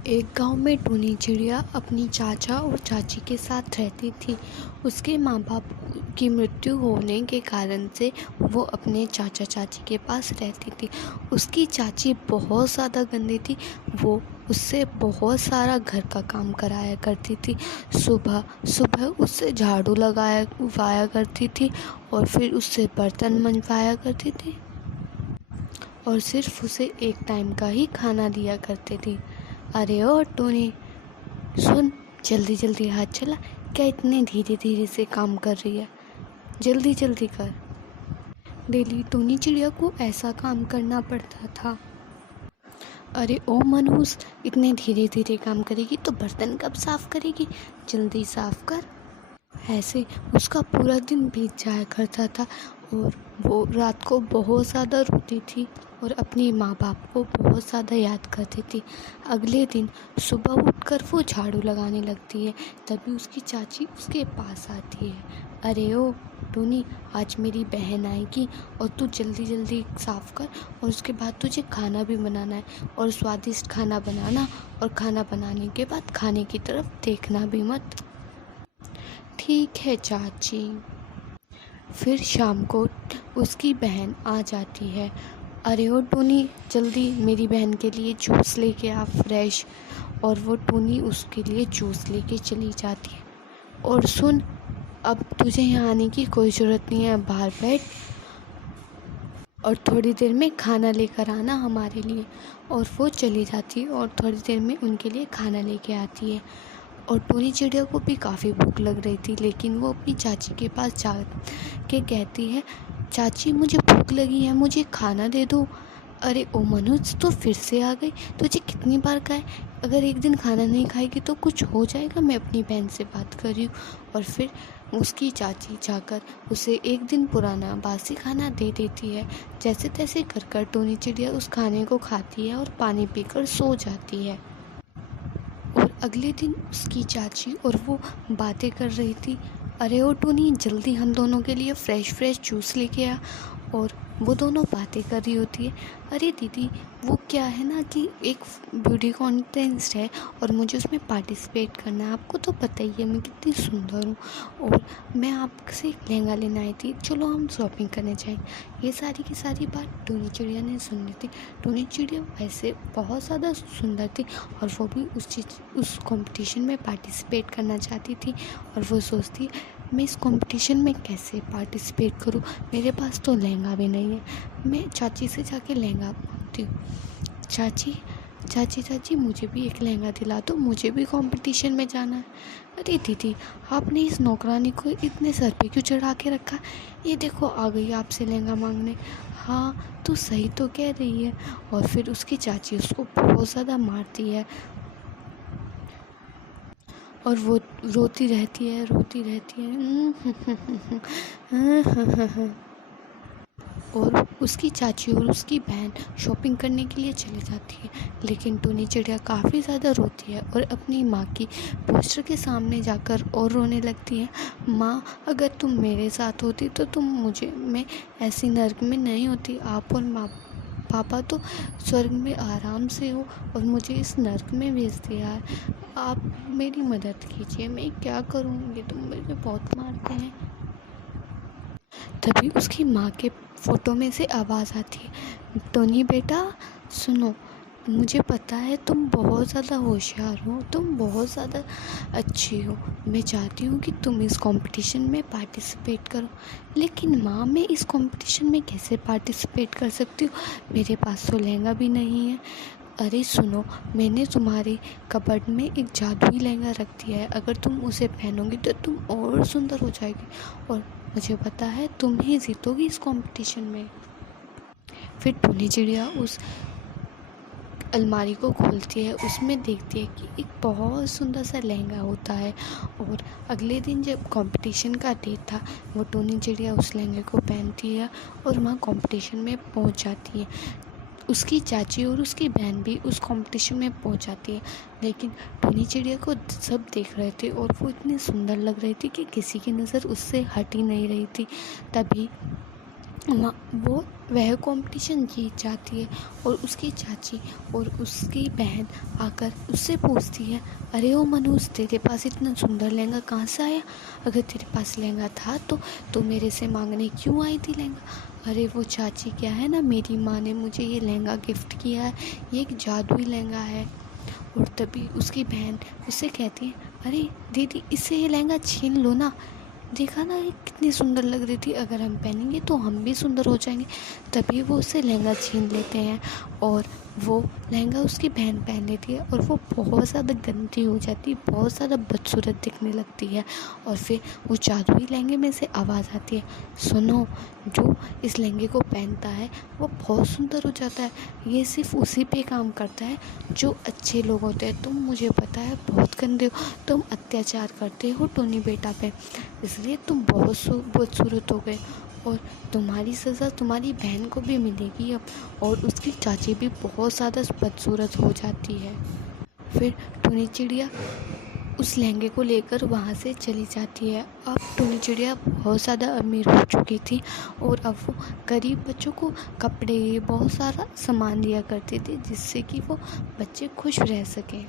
एक गांव में टूनी चिड़िया अपनी चाचा और चाची के साथ रहती थी। उसके माँ बाप की मृत्यु होने के कारण से वो अपने चाचा चाची के पास रहती थी। उसकी चाची बहुत ज़्यादा गंदी थी। वो उससे बहुत सारा घर का काम कराया करती थी। सुबह सुबह उससे झाड़ू लगाया करती थी और फिर उससे बर्तन मंजवाया करती थी और सिर्फ उसे एक टाइम का ही खाना दिया करती थी। अरे ओ टूनी, सुन, जल्दी जल्दी हाथ चला। क्या इतने धीरे धीरे से काम कर रही है? जल्दी जल्दी कर। डेली टूनी चिड़िया को ऐसा काम करना पड़ता था। अरे ओ मनहूस, इतने धीरे धीरे काम करेगी तो बर्तन कब साफ करेगी? जल्दी साफ कर। ऐसे उसका पूरा दिन बीत जाया करता था और वो रात को बहुत ज़्यादा रोती थी और अपनी माँ बाप को बहुत ज़्यादा याद करती थी। अगले दिन सुबह उठकर वो झाड़ू लगाने लगती है, तभी उसकी चाची उसके पास आती है। अरे ओ टोनी, आज मेरी बहन आएगी और तू जल्दी जल्दी साफ़ कर और उसके बाद तुझे खाना भी बनाना है और स्वादिष्ट खाना बनाना, और खाना बनाने के बाद खाने की तरफ देखना भी मत। ठीक है चाची। फिर शाम को उसकी बहन आ जाती है। अरे ओ टूनी, जल्दी मेरी बहन के लिए जूस लेके आ फ्रेश। और वो टूनी उसके लिए जूस लेके चली जाती है। और सुन, अब तुझे यहाँ आने की कोई ज़रूरत नहीं है, बाहर बैठ और थोड़ी देर में खाना लेकर आना हमारे लिए। और वो चली जाती है और थोड़ी देर में उनके लिए खाना लेके आती है। और टूनी चिड़िया को भी काफ़ी भूख लग रही थी, लेकिन वो अपनी चाची के पास जा के कहती है, चाची मुझे भूख लगी है, मुझे खाना दे दो। अरे ओ मनोज, तो फिर से आ गई। तुझे कितनी बार कहा है, अगर एक दिन खाना नहीं खाएगी तो कुछ हो जाएगा। मैं अपनी बहन से बात कर रही हूँ। और फिर उसकी चाची जाकर उसे एक दिन पुराना बासी खाना दे देती है। जैसे तैसे कर कर टूनी चिड़िया उस खाने को खाती है और पानी पीकर सो जाती है। और अगले दिन उसकी चाची और वो बातें कर रही थी। अरे ओ टूनी, जल्दी हम दोनों के लिए फ़्रेश जूस लेके आ। और वो दोनों बातें कर रही होती है। अरे दीदी, वो क्या है ना कि एक ब्यूटी कॉन्टेस्ट है और मुझे उसमें पार्टिसिपेट करना है। आपको तो पता ही है मैं कितनी सुंदर हूँ, और मैं आपसे एक लहंगा लेने आई थी, चलो हम शॉपिंग करने जाएंगे। ये सारी की सारी बात टूनी चिड़िया ने सुनी थी। टूनी चिड़िया वैसे बहुत ज़्यादा सुंदर थी और वो भी उस कंपटीशन में पार्टिसिपेट करना चाहती थी। और वो सोचती, मैं इस कंपटीशन में कैसे पार्टिसिपेट करूं, मेरे पास तो लहंगा भी नहीं है। मैं चाची से जाके लहंगा मांगती हूँ। चाची चाची, मुझे भी एक लहंगा दिला दो, मुझे भी कंपटीशन में जाना है। अरे दीदी, आपने इस नौकरानी को इतने सर पे क्यों चढ़ा के रखा? ये देखो आ गई आपसे लहंगा मांगने। हाँ, तो सही तो कह रही है। और फिर उसकी चाची उसको बहुत ज़्यादा मारती है और वो रोती रहती है। और उसकी चाची और उसकी बहन शॉपिंग करने के लिए चली जाती है, लेकिन टूनी चिड़िया काफ़ी ज़्यादा रोती है और अपनी माँ की पोस्टर के सामने जाकर और रोने लगती है। माँ, अगर तुम मेरे साथ होती तो मैं ऐसी नर्क में नहीं होती। आप और माँ पापा तो स्वर्ग में आराम से हो और मुझे इस नर्क में भेज दिया है। आप मेरी मदद कीजिए, मैं क्या करूँ, ये तो मुझे बहुत मारते हैं। तभी उसकी माँ के फ़ोटो में से आवाज़ आती है, टोनी बेटा सुनो, मुझे पता है तुम बहुत ज़्यादा होशियार हो, तुम बहुत ज़्यादा अच्छी हो। मैं चाहती हूँ कि तुम इस कंपटीशन में पार्टिसिपेट करो। लेकिन माँ, मैं इस कंपटीशन में कैसे पार्टिसिपेट कर सकती हूँ? मेरे पास तो लहंगा भी नहीं है। अरे सुनो, मैंने तुम्हारे कबर्ड में एक जादुई लहंगा रख दिया है, अगर तुम उसे पहनोगी तो तुम और सुंदर हो जाएगी और मुझे पता है तुम ही जीतोगी इस कंपटीशन में। फिर टूनी चिड़िया उस अलमारी को खोलती है, उसमें देखती है कि एक बहुत सुंदर सा लहंगा होता है। और अगले दिन जब कंपटीशन का डेट था, वो टूनी चिड़िया उस लहंगे को पहनती है और वहाँ कंपटीशन में पहुँच जाती है। उसकी चाची और उसकी बहन भी उस कंपटीशन में पहुंच जाती है, लेकिन टूनी चिड़िया को सब देख रहे थे और वो इतनी सुंदर लग रही थी कि किसी की नज़र उससे हट ही नहीं रही थी। तभी वो वह कंपटीशन जीत जाती है और उसकी चाची और उसकी बहन आकर उससे पूछती है, अरे ओ मनोज, तेरे पास इतना सुंदर लहंगा कहाँ से आया? अगर तेरे पास लहंगा था तो मेरे से मांगने क्यों आई थी लहंगा? अरे वो चाची, क्या है ना, मेरी माँ ने मुझे ये लहंगा गिफ्ट किया है, ये एक जादुई लहंगा है। और तभी उसकी बहन उससे कहती है, अरे दीदी, इससे ये लहंगा छीन लो ना, देखा ना ये कितनी सुंदर लग रही थी, अगर हम पहनेंगे तो हम भी सुंदर हो जाएंगे। तभी वो उससे लहंगा छीन लेते हैं और वो लहंगा उसकी बहन पहन लेती है और वो बहुत ज़्यादा गंदी हो जाती है, बहुत ज़्यादा बदसूरत दिखने लगती है। और फिर वो जादुई लहंगे में से आवाज़ आती है, सुनो, जो इस लहंगे को पहनता है वो बहुत सुंदर हो जाता है, ये सिर्फ उसी पे काम करता है जो अच्छे लोग होते हैं। तुम, मुझे पता है, बहुत गंदे हो, तुम अत्याचार करते हो टोनी बेटा पे, इसलिए तुम बदसूरत हो गए और तुम्हारी सज़ा तुम्हारी बहन को भी मिलेगी अब। और उसकी चाची भी बहुत ज़्यादा बदसूरत हो जाती है। फिर टुनी चिड़िया उस लहंगे को लेकर वहाँ से चली जाती है। अब टुनी चिड़िया बहुत ज़्यादा अमीर हो चुकी थी और अब वो गरीब बच्चों को कपड़े, बहुत सारा सामान दिया करती थी जिससे कि वो बच्चे खुश रह सकें।